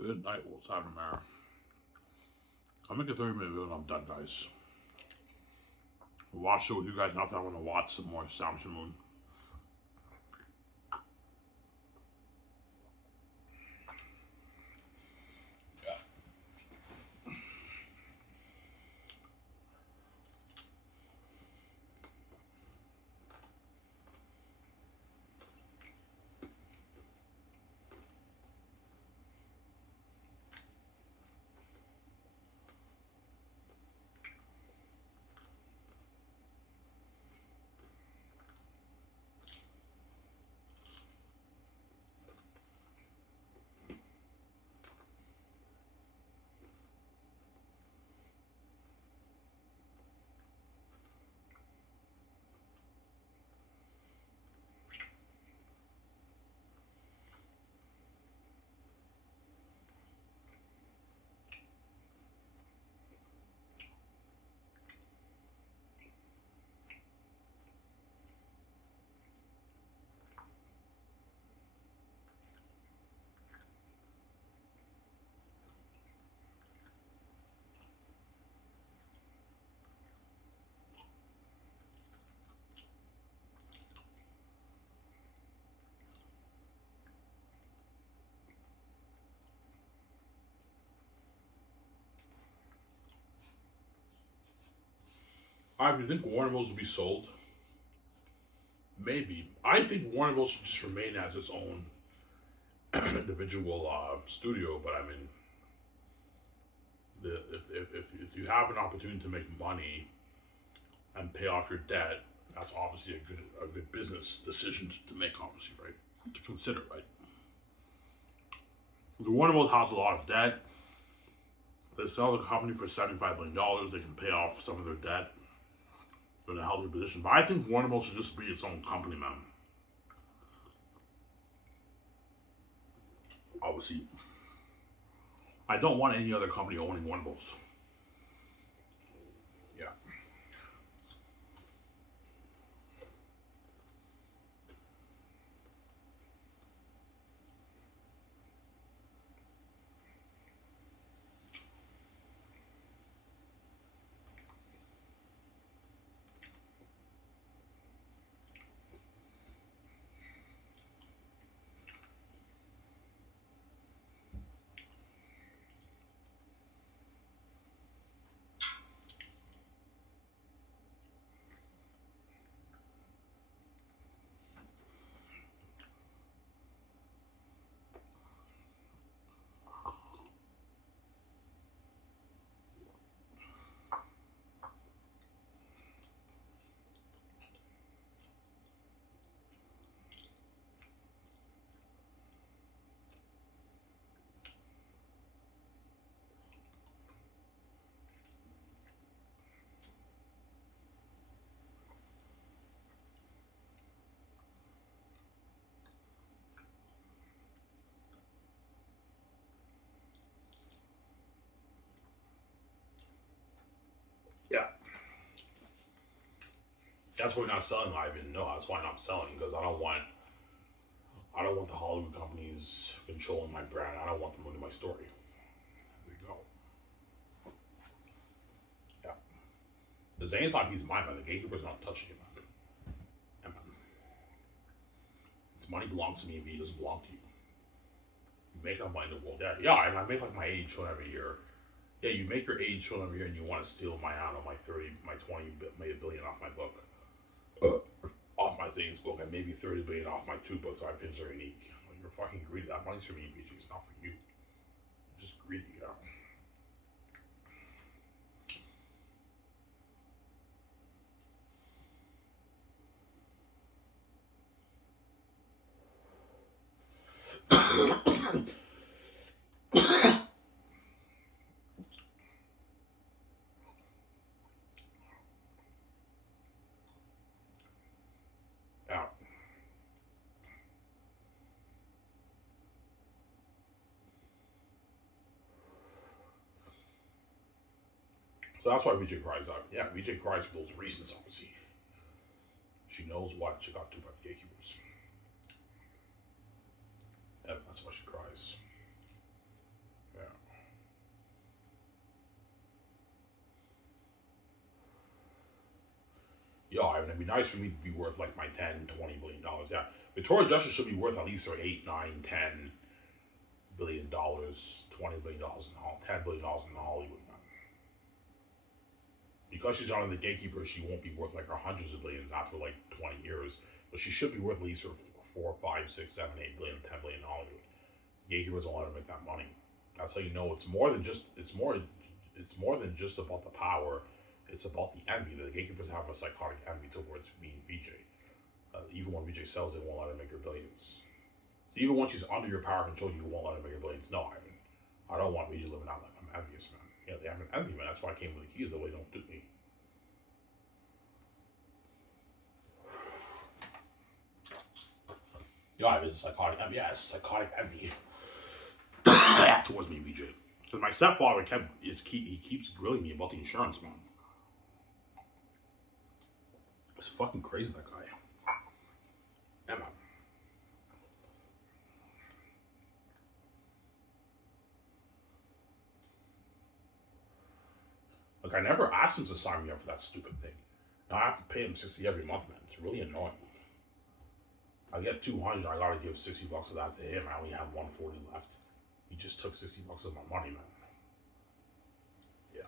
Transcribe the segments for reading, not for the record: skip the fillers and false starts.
Good night. What's happening there? I'll make a 30-minute video and I'm done, guys. Watch it with you guys. Not that I want to watch some more Sailor Moon. Do you think Warner Bros. Will be sold? Maybe. I think Warner Bros. Should just remain as its own individual studio, but I mean, if you have an opportunity to make money and pay off your debt, that's obviously a good business decision to make, obviously, right? To consider, right? The Warner Bros. Has a lot of debt. They sell the company for $75 million. They can pay off some of their debt. They're in a healthy position. But I think Warner Bros. Should just be its own company, man. Obviously, I don't want any other company owning Warner Bros. Yeah. Yeah. That's why we're not selling Ivan. No, that's why I'm not selling, because I don't want the Hollywood companies controlling my brand. I don't want them owning my story. There you go. Yeah. The Xanus IP is mine, man. The gatekeeper's not touching it, man. Yeah, man. This money belongs to me, if it doesn't belong to you. You make enough money in the world. Yeah, yeah, and I make like my age show every year. Yeah, you make your age show every year and you want to steal my, I don't know, my 30, my 20 billion off my book. Off my savings book, and maybe 30 billion off my two books I've been so unique. Like, you're fucking greedy. That money's for me, BG. It's not for you. You're just greedy, yeah. Yeah. So that's why VJ cries out. Yeah, VJ cries for those reasons, obviously. She knows what she got to by the gatekeepers. Yeah, that's why she cries. Yeah, I mean, it'd be nice for me to be worth like my 10, $20 billion. Yeah, Victoria Justice should be worth at least like 8, 9, $10 billion, $20 billion in $10 billion in Hollywood. Man. Because she's on the gatekeeper, she won't be worth like her hundreds of billions after like 20 years. But she should be worth at least for 4, 5, 6, 7, 8 billion, 10 billion in Hollywood. The gatekeepers all want to make that money. That's how you know it's more than just about the power. It's about the envy. The gatekeepers have a psychotic envy towards me and VJ. Even when VJ sells, they won't let her make her billions. So even when she's under your power control, you won't let her make her billions. No, I mean, I don't want VJ living out like I'm envious, man. Yeah, they have an envy, man. That's why I came with the keys. That way, they don't do me. Yeah, it's psychotic envy. Yeah, it's psychotic envy. Yeah, towards me, VJ. Because my stepfather he keeps grilling me about the insurance, man. It's fucking crazy, that guy. Yeah, man. Like, I never asked him to sign me up for that stupid thing. Now I have to pay him 60 every month, man. It's really annoying. I get 200, I gotta give $60 of that to him. I only have 140 left. He just took $60 of my money, man. Yeah.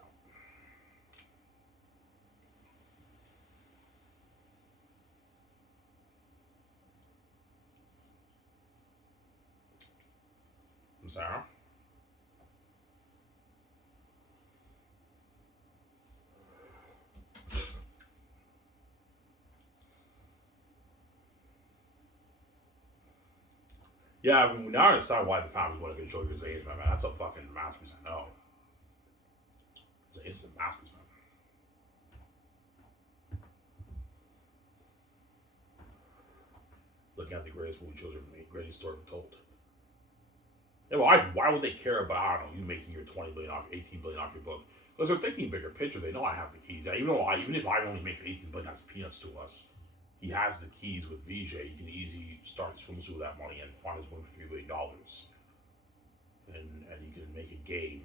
I'm sorry. Yeah, I mean, now I understand why the families want to control your age, man. That's a fucking masterpiece. I know. It's a masterpiece, man. Looking at the greatest movie children made, greatest story ever told. Yeah, well, why would they care about, I don't know, you making your 20 billion off, 18 billion off your book? Because they're thinking bigger picture. They know I have the keys. Yeah, even if I only makes 18 billion, that's peanuts to us. He has the keys with VJ. He can easily start his swimsuit with that money and fund his win for $3 billion. And he can make a game,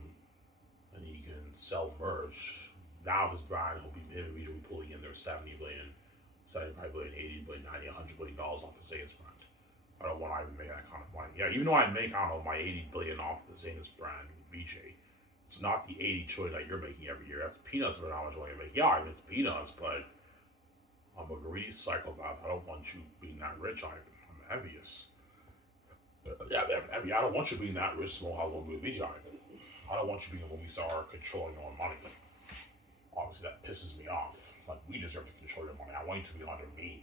and he can sell merch. Now his brand, him and VJ will be pulling in their 70 billion, 75 billion, 80 billion, 90, $100 billion off the Xanus brand. I don't want to even make that kind of money. Yeah, even though I make, I don't know, my 80 billion off the Xanus brand with VJ, it's not the 80 trillion that you're making every year. That's peanuts for how much money you make. Yeah, I mean, it's peanuts, but I'm a greedy psychopath. I don't want you being that rich, Ivan. I'm envious. Yeah, I don't want you being that rich, small how long with VJ, Ivan. I don't want you being a movie star controlling your own money. Obviously, that pisses me off. Like, we deserve to control your money. I want you to be under me.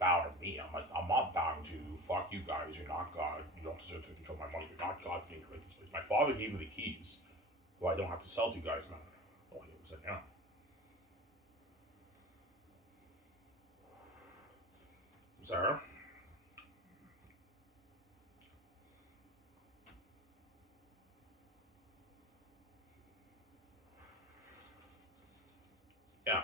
Bow to me. I'm like, I'm not bowing to you. Fuck you guys. You're not God. You don't deserve to control my money. You're not God being create this place. My father gave me the keys, so I don't have to sell to you guys now. Oh, he was like, yeah. Sarah? Yeah.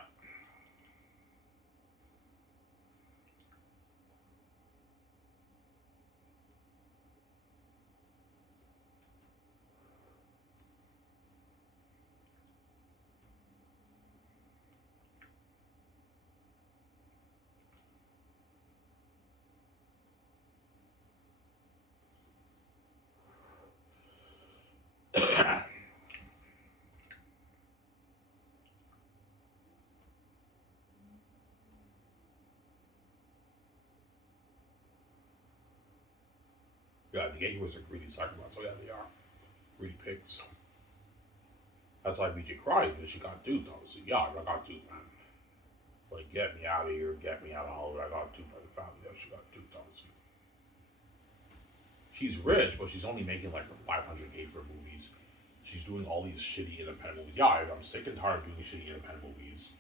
Yeah, the gatekeepers are greedy psychopaths. Oh, yeah, they are. Greedy pigs. That's why BJ cried because she got duped, obviously. Yeah, I got duped, man. Like, get me out of here, get me out of Hollywood. I got duped by the family. Yeah, she got duped, obviously. She's rich, but she's only making like 500K for movies. She's doing all these shitty independent movies. Yeah, I'm sick and tired of doing shitty independent movies.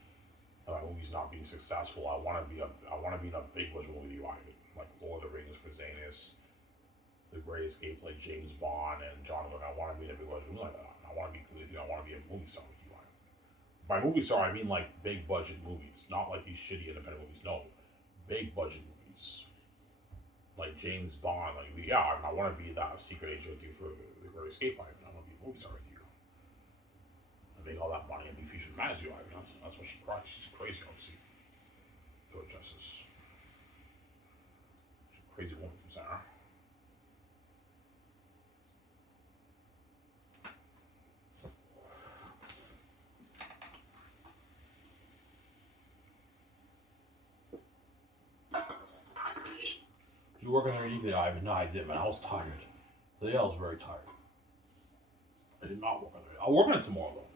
Movies not being successful. I want to be in a big budget movie with you, Ivan. Like Lord of the Rings for Xanus, The Great Escape, like James Bond and John Wick. I want to be in a big budget movie like that. I want to be with you. I want to be a movie star with you, Ivan. By movie star, I mean like big budget movies, not like these shitty independent movies. No, big budget movies, like James Bond. Like yeah, I want to be that secret agent with you for The Great Escape, Ivan. I want to be a movie star with you. And make all that money and be featured in magazine, Ivan. That's why she cries. She's crazy, obviously. Throw justice. Crazy woman, Sarah. You working there evening, Ivan? No, I didn't, man. I was tired. The day I was very tired. I did not work on it. I'll work on it tomorrow, though.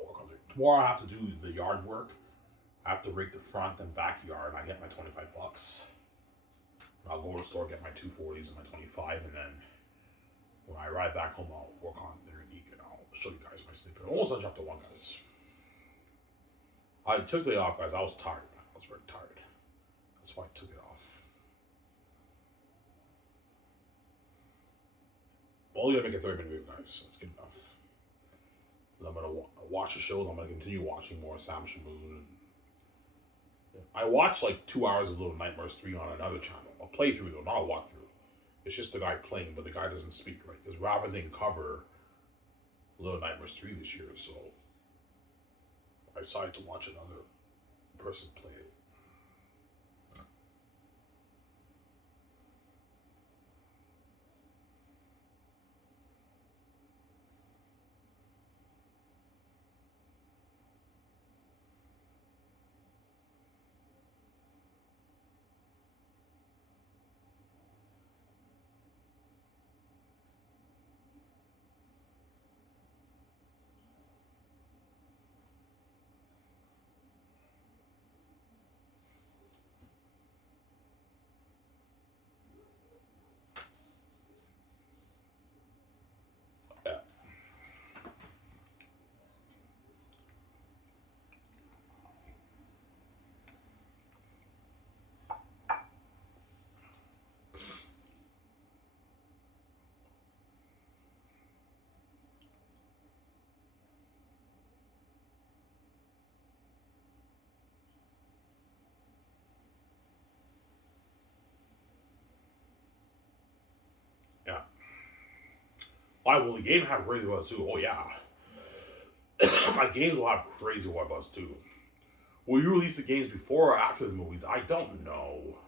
I'll work on it. Tomorrow I have to do the yard work. I have to rake the front and backyard, and I get my $25. I'll go to the store, get my 240s and my 25, and then when I ride back home, I'll work on their geek, and I'll show you guys my sleep. Almost on chapter 1, guys. I took the day off, guys. I was tired. I was very tired. That's why I took it off. Only gonna make a 30-minute video, guys. That's good enough. And I'm gonna watch the show. And I'm gonna continue watching more Sam Shaboon. I watched like 2 hours of Little Nightmares 3 on another channel. A playthrough though, not a walkthrough. It's just the guy playing, but the guy doesn't speak right. Because Robin didn't cover Little Nightmares 3 this year, so I decided to watch another person play it. Yeah. Yeah. Why will the game have crazy buzz too? Oh yeah. My games will have crazy white buzz too. Will you release the games before or after the movies? I don't know.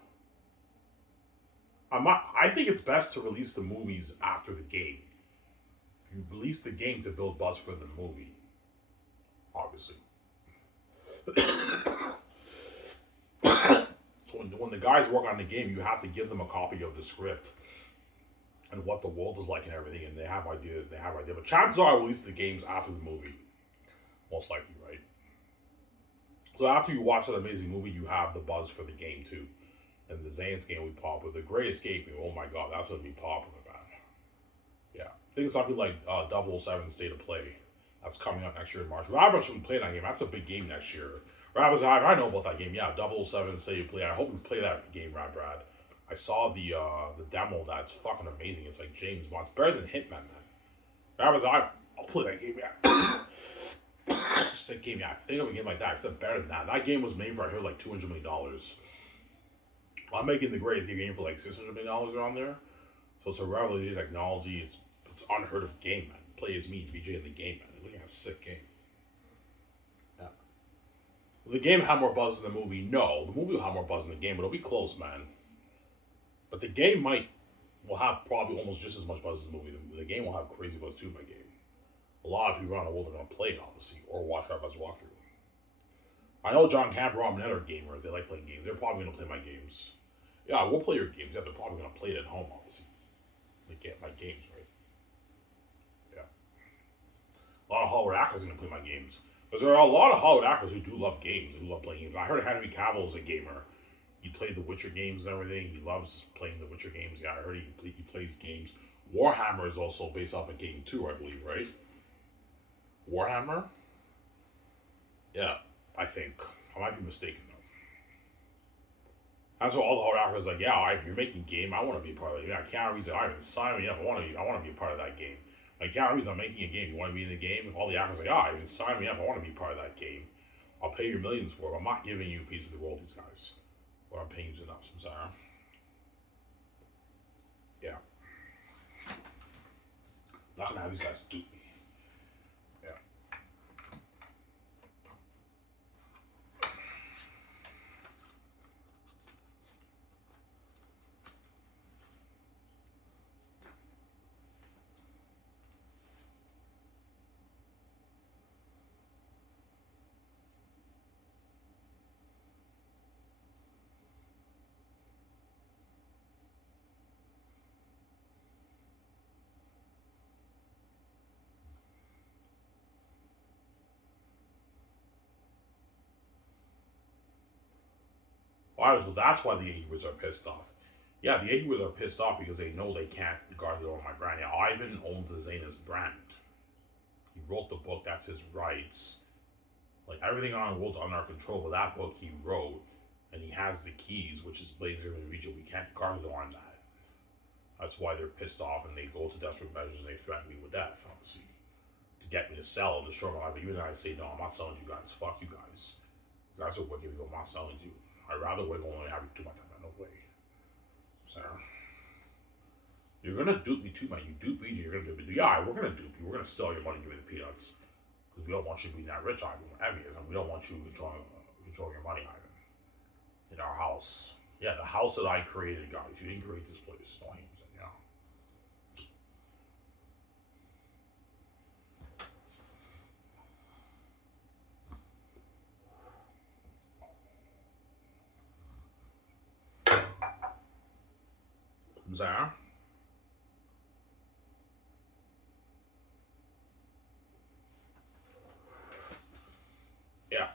I think it's best to release the movies after the game. You release the game to build buzz for the movie. Obviously. So when the guys work on the game, you have to give them a copy of the script and what the world is like and everything, and they have idea. But chances are I release the games after the movie. Most likely, right? So after you watch that amazing movie, you have the buzz for the game too. And the Xanus game will be popular. The Great Escape, oh my god, that's gonna be popular, man. Yeah. Think something like 007 State of Play. That's coming out next year in March. Robert should play that game. That's a big game next year. Robert's I know about that game. Yeah, 007 State of Play. I hope you play that game, Brad. I saw the demo. That's fucking amazing. It's like James Bond. It's better than Hitman, man. Robert's I'll play that game, yeah. Just a game, yeah. Think of a game like that. It's better than that. That game was made for, I heard, like $200 million. I'm making the Great Escape game for like $600 million around there. So it's a revolutionary technology. It's unheard of game, man. Play as me, VJ in the game, man. Look at a sick game. Yeah. Will the game have more buzz than the movie? No. The movie will have more buzz than the game, but it'll be close, man. But the game will have probably almost just as much buzz as the movie. The game will have crazy buzz too, my game. A lot of people around the world are going to play it, obviously, or watch Rabbi's walkthrough. I know John Camp, Rob, and Ed are gamers. They like playing games. They're probably going to play my games. Yeah, we'll play your games. Yeah, they're probably going to play it at home, obviously. They get my games, right? Yeah. A lot of Hollywood actors are going to play my games. Because there are a lot of Hollywood actors who do love games, who love playing games. I heard Henry Cavill is a gamer. He played the Witcher games and everything. He loves playing the Witcher games. Yeah, I heard he plays games. Warhammer is also based off a game too, I believe, right? Warhammer? Yeah, I think. I might be mistaken though. That's what all the hard actors like. Yeah, you're making game. I want to be a part of it. Yeah, Keanu Reeves. Ivan, sign me up. I want to be a part of that game. Like Keanu Reeves, I'm making a game. You want to be in the game? All the actors like, Ivan, sign me up. I want to be part of that game. I'll pay you millions for it. I'm not giving you a piece of the royalties, guys. What I'm paying you enough. I'm sorry. Yeah. Not gonna have these guys dupe me. Yeah. All right, so that's why the gatekeepers are pissed off. Yeah, the gatekeepers are pissed off because they know they can't guard their own my brand. Now, Ivan owns the Xanus brand. He wrote the book, that's his rights. Like, everything on the world's under our control, but that book he wrote, and he has the keys, which is Blazer in the region. We can't guard on that. That's why they're pissed off, and they go to desperate measures, and they threaten me with death, obviously, to get me to sell and destroy my life. But you and I say, no, I'm not selling you guys. Fuck you guys. You guys are wicked, I'm not selling you. I'd rather wiggle and have you do my time. No way. Sarah. You're gonna dupe me too, man. You dupe me, you're gonna dupe me. Yeah, we're gonna dupe you. We're gonna steal your money, give me the peanuts. Because we don't want you being that rich, Ivan, whatever it is. And we don't want you controlling your money, Ivan. In our house. Yeah, the house that I created, guys. You didn't create this place. No hands in, yeah. Sarah? Yeah.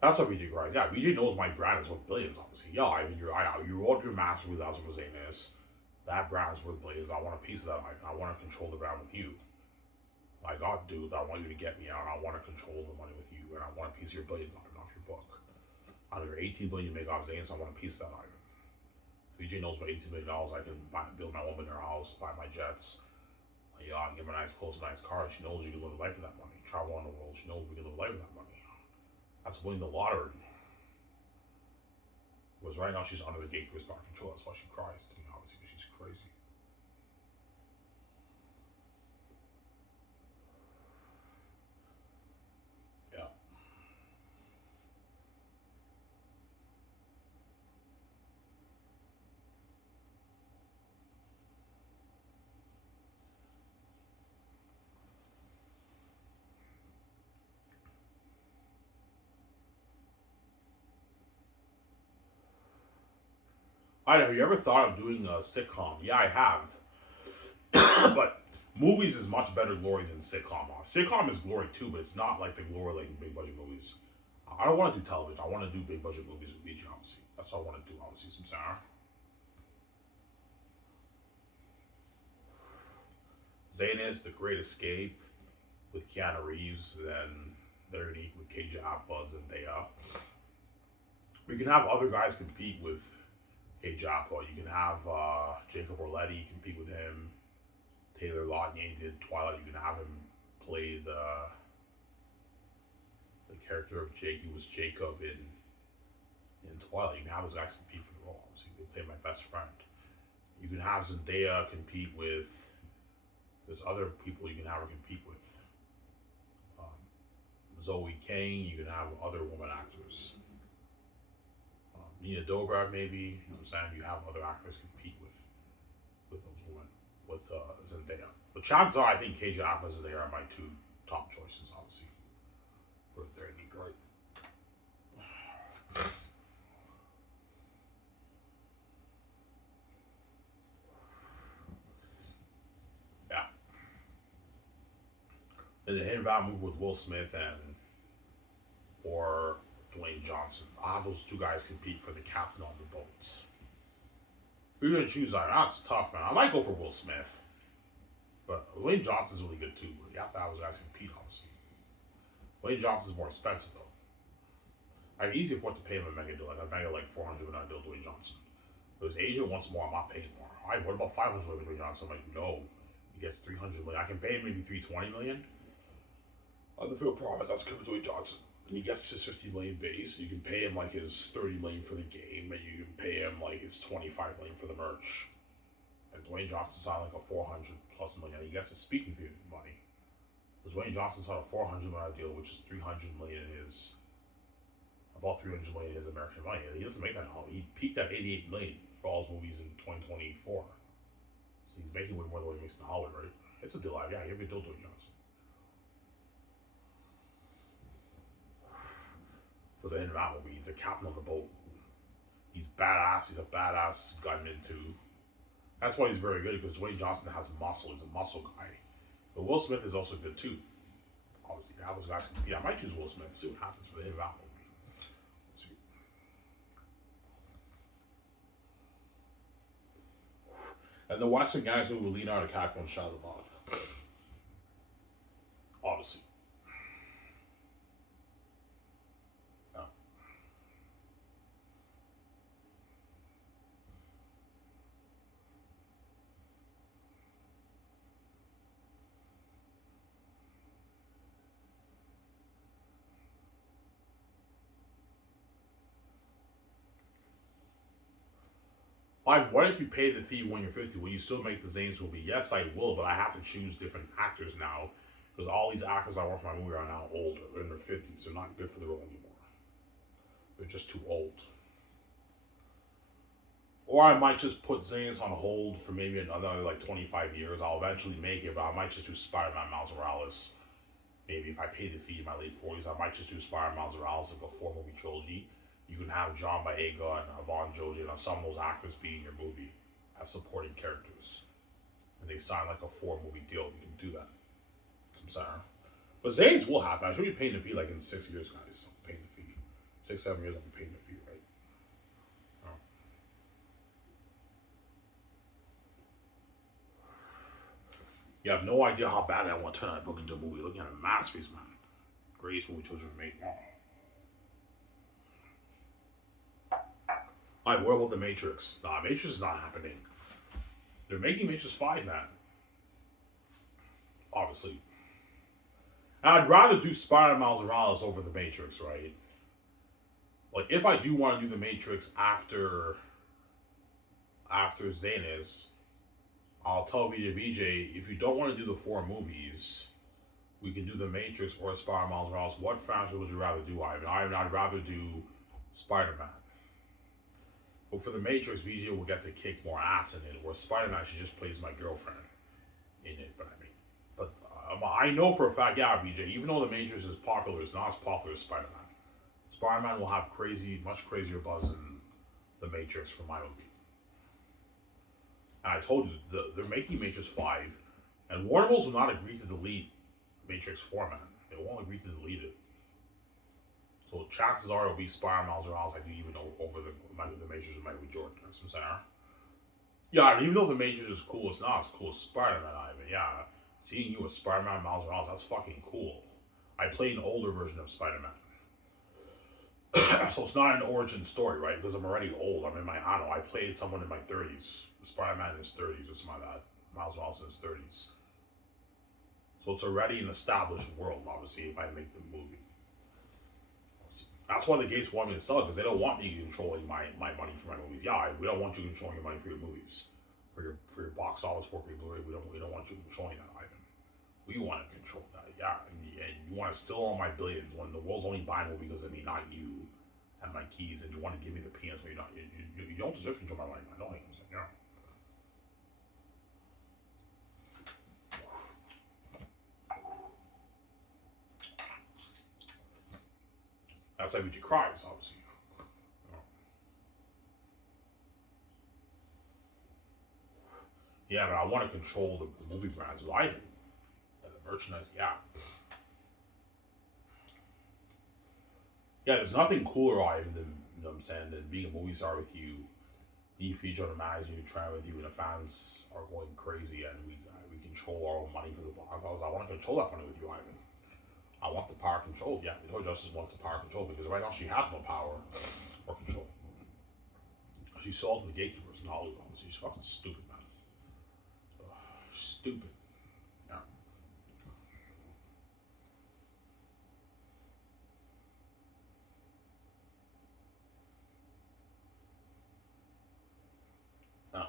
That's what VJ cries. Yeah, VJ knows my brand is worth billions, obviously. Yeah, I mean, you wrote your master with us for Xanus. That brand is worth billions. I want a piece of that. I want to control the brand with you. I got dude, I want you to get me out. I want to control the money with you, and I want a piece of your billions off your book. Out of your 18 billion you make off Xanus, I want a piece of that item. VJ knows about $18 million. I can build my $1 million house, buy my jets. Yeah, get my nice clothes, nice car. She knows you can live a life with that money. Travel around the world. She knows we can live a life with that money. That's winning the lottery. Whereas right now she's under the gatekeeper's power control. That's why she cries to me, obviously, because she's crazy. Yeah. I know. Have you ever thought of doing a sitcom? Yeah, I have. But movies is much better glory than sitcom. Sitcom is glory too, but it's not like the glory like big budget movies. I don't want to do television. I want to do big budget movies with BG, obviously. That's what I want to do, obviously. Some Sarah. Xanus, The Great Escape with Keanu Reeves, then they're unique with KJ Appa and Thea. We can have other guys compete with KJ Appa. You can have Jacob Orletti compete with him. Taylor Lautner did Twilight. You can have him play the character of Jake. He was Jacob in Twilight. You can have those guys compete for the role. Obviously, you can play my best friend. You can have Zendaya compete with. There's other people you can have her compete with. Zoe Kane. You can have other women actors. Nina Dobrev, maybe. You know what I'm saying? You have other actors compete with those women, with Zendaya. But chances are, I think KJ Appa and Zendaya are my two top choices, obviously, for their unique right. Yeah. And the hit round move with Will Smith or Dwayne Johnson. I'll have those two guys compete for the captain on the boats. Who are you gonna choose? That's tough, man. I might go for Will Smith, but Dwayne Johnson's really good too. But you have to have those guys compete, obviously. Dwayne Johnson's more expensive though. I can easily afford to pay him a mega deal. Like a mega like 400 when I deal Dwayne Johnson. But his agent wants more. I'm not paying more. All right, what about 500 million Dwayne Johnson? I'm like, no. He gets 300 million. I can pay him maybe 320 million. I feel promise that's good for Dwayne Johnson. And he gets his 50 million base. You can pay him like his 30 million for the game, and you can pay him like his 25 million for the merch. And Dwayne Johnson signed like a 400 plus million. He gets his speaking fee money. Because Dwayne Johnson signed a 400 million deal, which is 300 million in his, about 300 million in his American money. He doesn't make that now. He peaked at 88 million for all his movies in 2024. So he's making way more than what he makes in Hollywood, right? It's a deal. Yeah, you have a deal, Dwayne Johnson. For the end of that movie, he's the captain on the boat. He's badass. He's a badass gunman too. That's why he's very good, because Dwayne Johnson has muscle. He's a muscle guy. But Will Smith is also good too. Obviously, I was guys. Yeah, I might choose Will Smith. See what happens for the hit of that movie. See. And the Western guys who were Leonardo DiCaprio and Shia LaBeouf. Obviously. Yeah. Like, what if you pay the fee when you're 50? Will you still make the Zane's movie? Yes, I will, but I have to choose different actors now because all these actors I want for my movie are now older. They're in their 50s. They're not good for the role anymore. They're just too old. Or I might just put Xanus on hold for maybe another like 25 years. I'll eventually make it, but I might just do Spider-Man Miles Morales. Maybe if I pay the fee in my late 40s, I might just do Spider-Man Miles Morales, like a 4-movie trilogy. You can have John Boyega and Yvonne Joji and some of those actors be in your movie as supporting characters. And they sign like a 4-movie deal. You can do that. That's what I'm saying. But Xanus will happen. I should be paying the fee like in 6 years, guys. I'm paying the fee. 6, 7 years, I'll be paying the fee, right? You have no idea how bad I want to turn that book into a movie. Looking at a masterpiece, man. Greatest movie children made. Alright, what about The Matrix? Nah, Matrix is not happening. They're making Matrix 5, man. Obviously. And I'd rather do Spider-Man Miles Morales over The Matrix, right? Like, if I do want to do The Matrix after Xanus, I'll tell VJ, if you don't want to do the 4 movies, we can do The Matrix or Spider-Man Miles Morales. What franchise would you rather do, Ivan? I'd rather do Spider-Man. But for The Matrix, VJ will get to kick more ass in it, where Spider-Man, she just plays my girlfriend in it. But I know for a fact, yeah, VJ, even though The Matrix is popular, it's not as popular as Spider-Man. Spider-Man will have much crazier buzz than The Matrix for my movie. And I told you, they're making Matrix 5, and Warner Bros. Will not agree to delete Matrix 4, man. They won't agree to delete it. So chances are it'll be Spider-Man Miles Morales. I do even know over the Matrix with Michael B. Jordan. That's what I'm saying. Yeah, even though The Matrix is cool, it's not as cool as Spider-Man, Ivan. Yeah, seeing you as Spider-Man Miles Morales, that's fucking cool. I played an older version of Spider-Man. So it's not an origin story, right? Because I'm already old. I don't know, I played someone in my 30s. Spider-Man in his 30s or something like that. Miles Morales in his 30s. So it's already an established world, obviously, if I make the movie. That's why the Gates want me to sell it, because they don't want me controlling my money for my movies. Yeah, we don't want you controlling your money for your movies. For your box office, 4K Blu-ray, we don't want you controlling that, Ivan. We want to control that, yeah. And you want to steal all my billions when the world's only buying movies because of me, not you, and my keys, and you want to give me the peanuts when you're not. You don't deserve to control my money, man. Don't hate me, yeah. That's why VG cries, obviously. Yeah, but I want to control the movie brands with Ivan and the merchandise. Yeah. Yeah, there's nothing cooler, Ivan, than, you know what I'm saying, than being a movie star with you, being featured on a magazine, trying with you, and the fans are going crazy, and we control our own money for the box office. I want to control that money with you, Ivan. I want the power control. Yeah, Joy Justice wants the power control because right now she has no power or control. She's sold to the gatekeepers in Hollywood. She's fucking stupid, man. Stupid. Yeah. Yeah.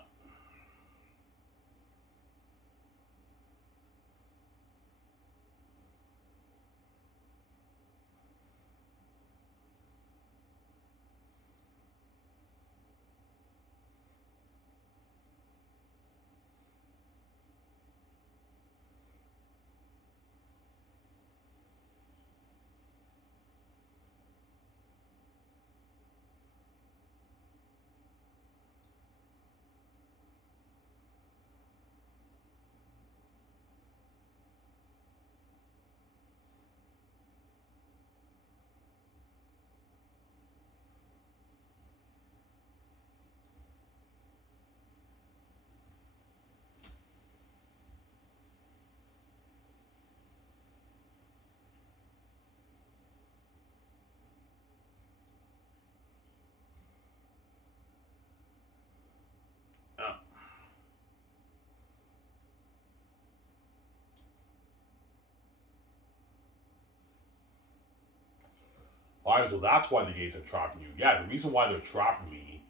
Alright, so that's why the gays are trapping you. Yeah, the reason why they're trapping me,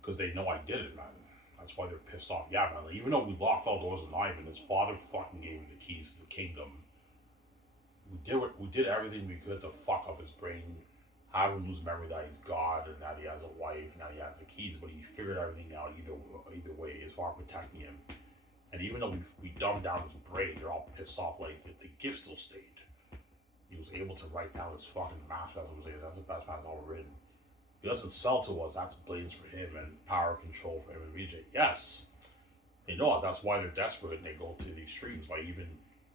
because they know I did it, man. That's why they're pissed off. Yeah, man. Like, even though we locked all doors on Ivan, his father fucking gave him the keys to the kingdom. We did everything we could to fuck up his brain, have him lose memory that he's God and that he has a wife and that he has the keys. But he figured everything out either way as far as protecting him. And even though we dumbed down his brain, they're all pissed off. Like the gift still stayed. He was able to write down his fucking master. That's the best fantasy ever written. He doesn't sell to us. That's blades for him and power control for him and VJ. Yes, they know it. That's why they're desperate and they go to the extremes by even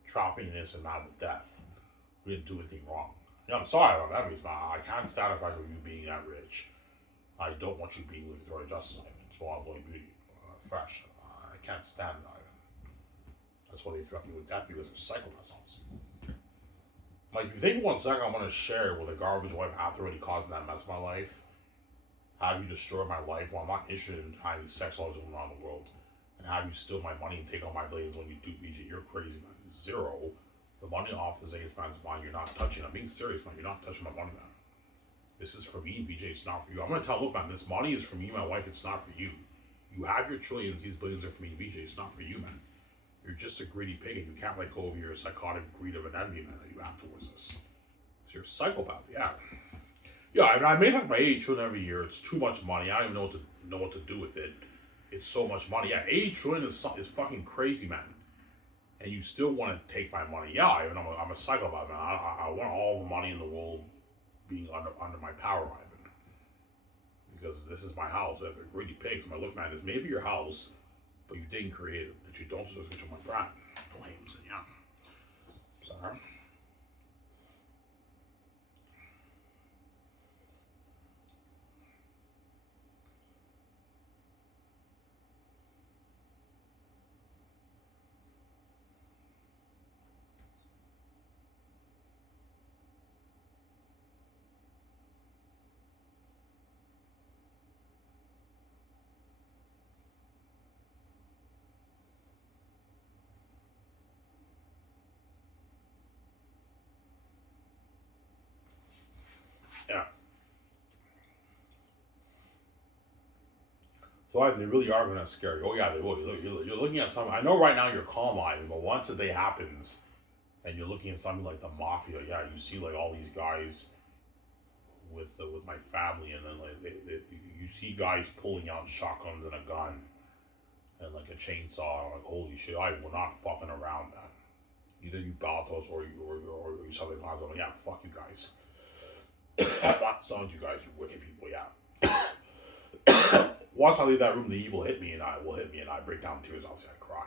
trapping this and not with death. We didn't do anything wrong. Yeah, I'm sorry about memories, man. I can't stand the fact of you being that rich. I don't want you being with Victoria Justice. It's why I'm going to be fresh. I can't stand that. That's why they threaten you with death because they're psychopaths, honestly. Like, if you think 1 second I'm going to share with a garbage wife after already causing that mess in my life, have you destroy my life? Well, I'm not interested in having sex laws going around the world. And have you steal my money and take all my billions when you do VJ? You're crazy, man. Zero. The money off the Xanus man's mind, you're not touching. I'm being serious, man. You're not touching my money, man. This is for me, VJ. It's not for you. I'm going to tell, look, man, this money is for me, my wife. It's not for you. You have your trillions. These billions are for me, VJ. It's not for you, man. You're just a greedy pig, and you can't let go of your psychotic greed of an envy, man, that you have towards this. So you're a psychopath, yeah. Yeah, I may have my 8 trillion every year. It's too much money. I don't even know what to do with it. It's so much money. Yeah, 8 trillion is fucking crazy, man. And you still want to take my money. Yeah, I'm a psychopath, man. I want all the money in the world being under my power, Ivan. Because this is my house. They're greedy pigs. I'm like, look, man, this may be your house, but you didn't create it. That you don't switch on my brand. Blames and yeah. Sorry. Yeah. So they really are going to scare you. Oh yeah, they will. You're looking at something. I know right now you're calm, Ivan, but once a day happens, and you're looking at something like the mafia, yeah, you see like all these guys with my family, and then like you see guys pulling out shotguns and a gun and like a chainsaw. Like holy shit, we're not fucking around, man. Either you bow to us or you something like that. Yeah, fuck you guys. I'm not selling you guys, you wicked people. Yeah. Once I leave that room, the evil hit me, and I break down in tears. Obviously, I cry.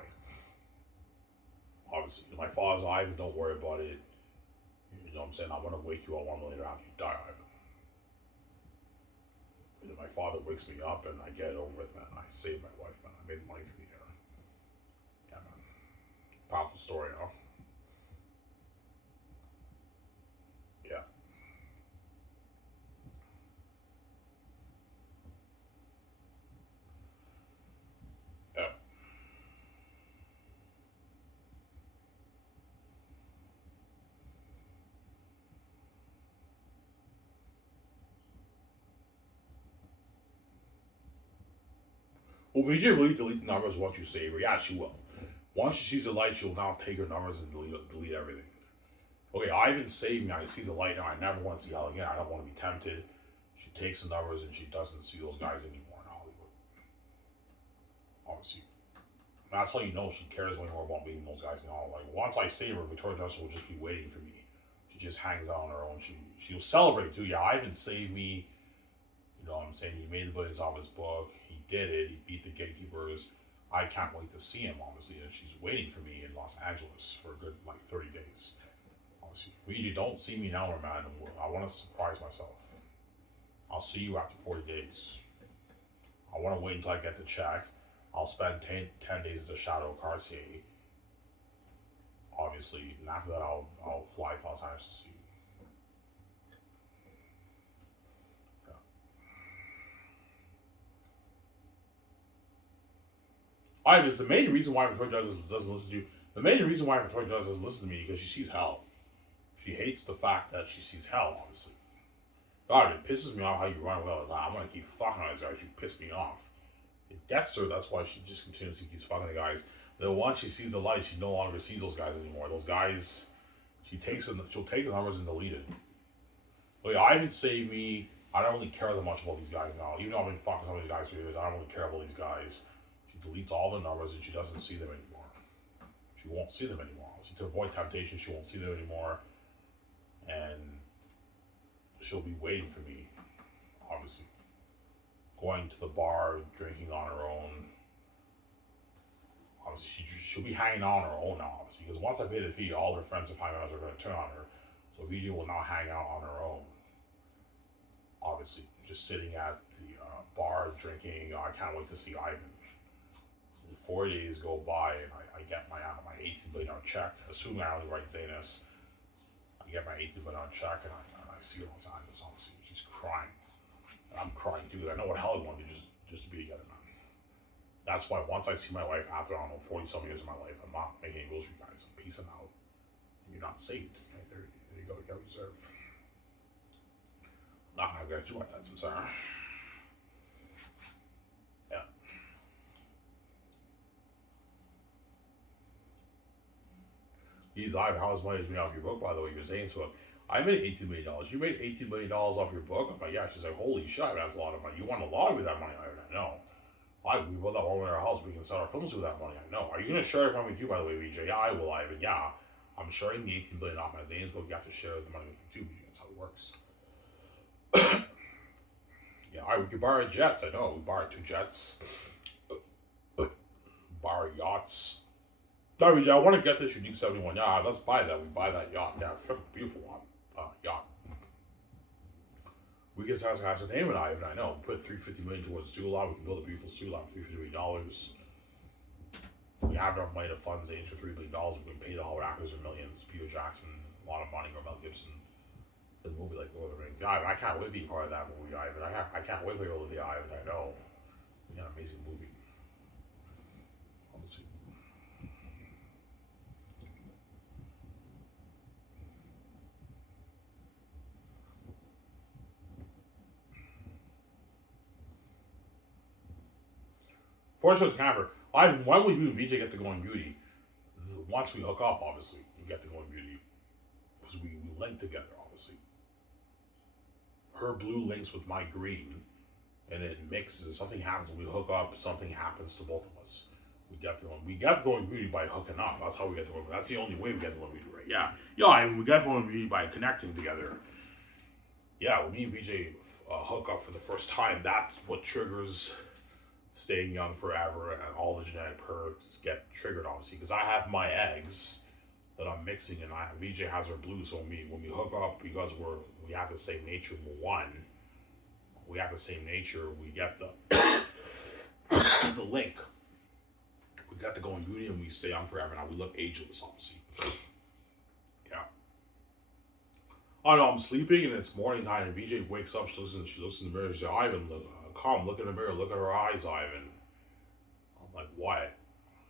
Obviously, my father's Ivan. Don't worry about it. You know what I'm saying? I'm gonna wake you up 1 minute after you die, Ivan. And then my father wakes me up, and I get it over with, man. I save my wife, man. I made money for me here. Yeah, man. Powerful story, huh? Yeah. Yeah. Well, VJ really delete the numbers once you save her. Yeah, she will. Once she sees the light, she'll now take her numbers and delete everything. Okay, Ivan saved me. I see the light now. I never want to see Hell again. I don't want to be tempted. She takes the numbers and she doesn't see those guys anymore in Hollywood. Obviously. That's how you know she cares way more about meeting those guys in Hollywood. Like, once I save her, Victoria Justice will just be waiting for me. She just hangs out on her own. She'll celebrate too. Yeah, Ivan saved me. You know what I'm saying? He made the billions off his book. He did it. He beat the gatekeepers. I can't wait to see him, obviously. And she's waiting for me in Los Angeles for a good, 30 days. Obviously, Luigi, don't see me now, man. I want to surprise myself. I'll see you after 40 days. I want to wait until I get the check. I'll spend 10 days at the Shadow Cartier. Obviously, and after that, I'll fly to Los Angeles to see you. Alright, it's the main reason why Victoria doesn't listen to you. The main reason why Victoria doesn't listen to me is because she sees hell. She hates the fact that she sees hell, obviously. God, it pisses me off how you run away. Like, I'm gonna keep fucking on these guys. You piss me off. It gets her. That's why she just continuously keeps fucking the guys. Then once she sees the light, she no longer sees those guys anymore. Those guys, she'll take the numbers and delete it. Like, Ivan saved me. I don't really care that much about these guys now. Even though I've been fucking some of these guys for years, I don't really care about these guys. She deletes all the numbers and she doesn't see them anymore. She won't see them anymore. To avoid temptation, she won't see them anymore. And she'll be waiting for me, obviously. Going to the bar, drinking on her own. Obviously, she'll be hanging out on her own now, obviously. Because once I pay the fee, all her friends and family members are going to turn on her. So VJ will now hang out on her own. Obviously, just sitting at the bar, drinking. I can't wait to see Ivan. 4 days go by, and I get my $18 billion check. Assuming I only write Xanus. I get my $18 billion check, and I see her on time. Obviously, she's crying. And I'm crying too. I know what hell I want to do just to be together, man. That's why once I see my wife after, I don't know, 40-some years of my life, I'm not making any rules for you guys. I'm peacing out. You're not saved. Right? There you go. You got reserve. I'm not going to have guys do like that, I'm sorry. Yeah. He's Ivan. How much money is made off your book, by the way? You're saying so. I made $18 million. You made $18 million off your book? I'm like, yeah. She's like, holy shit, that's a lot of money. You won a lottery with that money, Ivan. I know. We bought that one in our house. We can sell our films with that money. I know. Are you going to share it with you, by the way, VJ? Yeah, I will, Ivan. Yeah. I'm sharing the $18 billion off my Xanus book. You have to share the money with me, too. That's how it works. Yeah, all right, we could borrow jets. I know. We borrowed 2 jets. Borrow yachts. No, VJ, I want to get this unique 71. Yeah, let's buy that. We buy that yacht. Yeah, beautiful yacht. We can have some entertainment, Ivan. I know. Put $350 million towards the Sula. We can build a beautiful Sula for $350 million. We have enough money to fund Xanus for $3 billion. We can pay the Hollywood actors in millions. Peter Jackson, a lot of money, or Mel Gibson. The movie like Lord of the Rings. Yeah, I can't wait to be part of that movie, Ivan. I can't wait to go to the Ivan. I know. We got an amazing movie. Let's see. Fortunately, Camper. When will you and VJ get to go in beauty? Once we hook up, obviously, we get to go in beauty. Because we link together, obviously. Her blue links with my green, and it mixes. Something happens when we hook up. Something happens to both of us. We get to go in beauty by hooking up. That's how we get to go. That's the only way we get to go in beauty, right? Yeah. And we get to go in beauty by connecting together. Yeah, when me and VJ hook up for the first time, that's what triggers staying young forever, and all the genetic perks get triggered, obviously, because I have my eggs that I'm mixing, and VJ has her blue. So when we hook up, because we have the same nature, we have the same nature. We get the the link. We got to go in beauty, and we stay young forever. Now we look ageless, obviously. Yeah. Oh no, I'm sleeping, and it's morning time, and VJ wakes up. She looks in the mirror. She says, "Ivan, come, look in the mirror. Look at her eyes, Ivan." I'm like, what?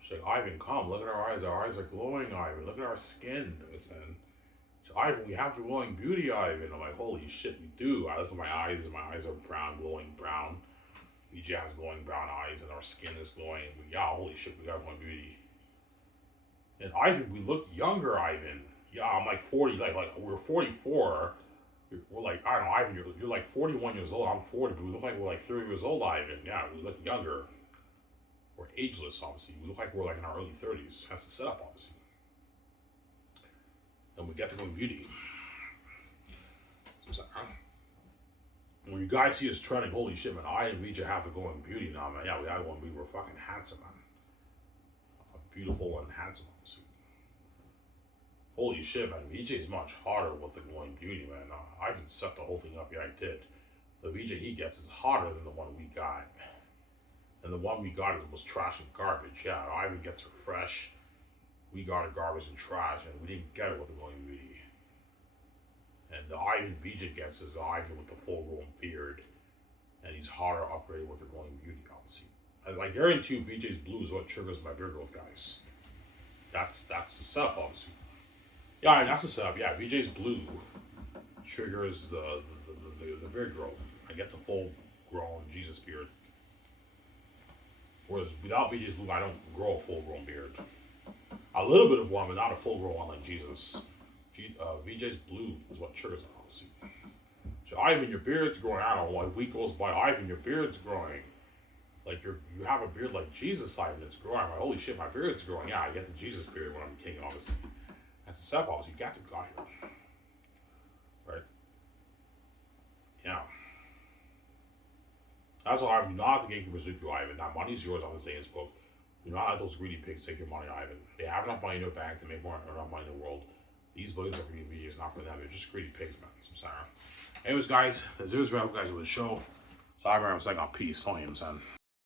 She's like, "Ivan, come, look at our eyes. Our eyes are glowing, Ivan. Look at our skin." She's like, "Ivan, we have glowing beauty, Ivan." I'm like, holy shit, we do. I look at my eyes, and my eyes are brown, glowing brown. VJ has glowing brown eyes, and our skin is glowing. Yeah, holy shit, we got glowing beauty. And Ivan, we look younger, Ivan. Yeah, I'm like 40, like we're 44. We're like, I don't know, Ivan, you're like 41 years old. I'm 40, but we look like we're like 30 years old, Ivan. Yeah, we look younger. We're ageless, obviously. We look like we're like in our early 30s. That's the setup, obviously. And we get to go in beauty. So it's like, huh? When you guys see us trending, holy shit, man, I and VJ have to go in beauty now, man. Yeah, we gotta go in beauty. We're fucking handsome, man. Beautiful and handsome, obviously. Holy shit, man. VJ's much harder with the glowing beauty, man. I even set the whole thing up. Yeah, I did. The VJ he gets is hotter than the one we got. And the one we got was trash and garbage. Yeah, Ivan gets her fresh. We got her garbage and trash, and we didn't get it with the glowing beauty. And the Ivan VJ gets is the Ivan with the full-grown beard. And he's harder upgraded with the glowing beauty, obviously. And I guarantee you, VJ's blue is what triggers my beard growth, guys. That's the setup, obviously. Yeah, that's the setup. Yeah, VJ's blue triggers the the beard growth. I get the full grown Jesus beard. Whereas without VJ's Blue, I don't grow a full grown beard. A little bit of one, but not a full grown one like Jesus. VJ's Blue is what triggers it, obviously. So Ivan, your beard's growing. I don't know. A week goes by, Ivan, your beard's growing. Like you have a beard like Jesus, Ivan. It's growing. I'm like, holy shit, my beard's growing. Yeah, I get the Jesus beard when I'm king, obviously. That's the step, obviously. You got to got here, right? Yeah. That's all, Ivan. Do not have the gatekeepers with you, Ivan. Now, money's yours on the Xanus book. Do not let those greedy pigs take your money, Ivan. They have enough money in their bank to make more enough money in the world. These boys are for you, it's not for them. They're just greedy pigs, man. I'm sorry. Anyways, guys, that's it. I hope you guys enjoyed the show. So I'm saying, peace. Only him, son.